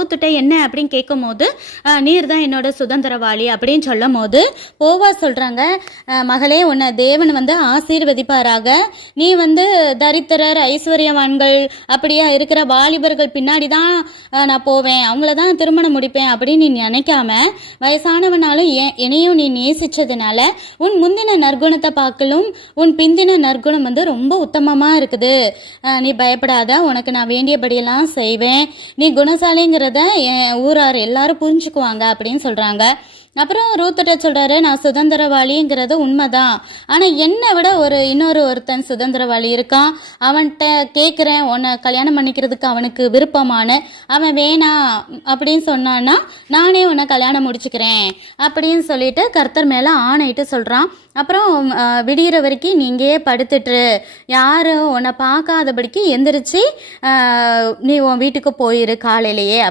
ரூத்துட்ட என்ன அப்படின்னு கேட்கும் போது நீர் தான் என்னோட சுதந்திரவாளி அப்படின்னு சொல்லும் போது போவா சொல்கிறாங்க மகளே உன்னை தேவன் வந்து ஆசீர்வதிப்பாராக. நீ வந்து தரித்திரர் ஐஸ்வர்யவான்கள் அப்படியா இருக்கிற வாலிபர்கள் பின்னாடி தான் நான் போவேன். அவங்கள தான் திருமணம் முடிப்பேன் அப்படின்னு நீ நினைக்காம வயசானவனாலும் ஏன் என்னையும் நீ நேசிச்சதுனால உன் முந்தின நற்குணத்தை பார்க்கலும் உன் பிந்தின நற்குணம் வந்து ரொம்ப உத்தமமாக இருக்குது. நீ பயப்படாத உனக்கு நான் வேண்டியபடியெல்லாம் செய்வேன். நீ குணசாலிங்கிற குணசாலிங்கிறத என் ஊரார் எல்லாரும் புரிஞ்சுக்குவாங்க அப்படின்னு சொல்கிறாங்க அப்புறம் ரூத்துட்ட சொல்கிறாரு நான் சுதந்திரவாளிங்கிறது உண்மைதான். ஆனால் என்னை விட ஒரு இன்னொரு ஒருத்தன் சுதந்திரவாளி இருக்கான். அவன்கிட்ட கேட்குறேன் உன்னை கல்யாணம் பண்ணிக்கிறதுக்கு அவனுக்கு விருப்பமான அவன் வேணாம் அப்படின்னு சொன்னான்னா நானே உன்னை கல்யாணம் முடிச்சுக்கிறேன் அப்படின்னு சொல்லிட்டு கர்த்தர் மேலே ஆணையிட்டு சொல்கிறான் அப்புறம் விடிகிற விடியிற வரைக்கும் நீ படுத்துட்டு யாரும் உன்னை பார்க்காதபடிக்கு எந்திரிச்சு நீ உன் வீட்டுக்கு போயிரு காலையிலேயே.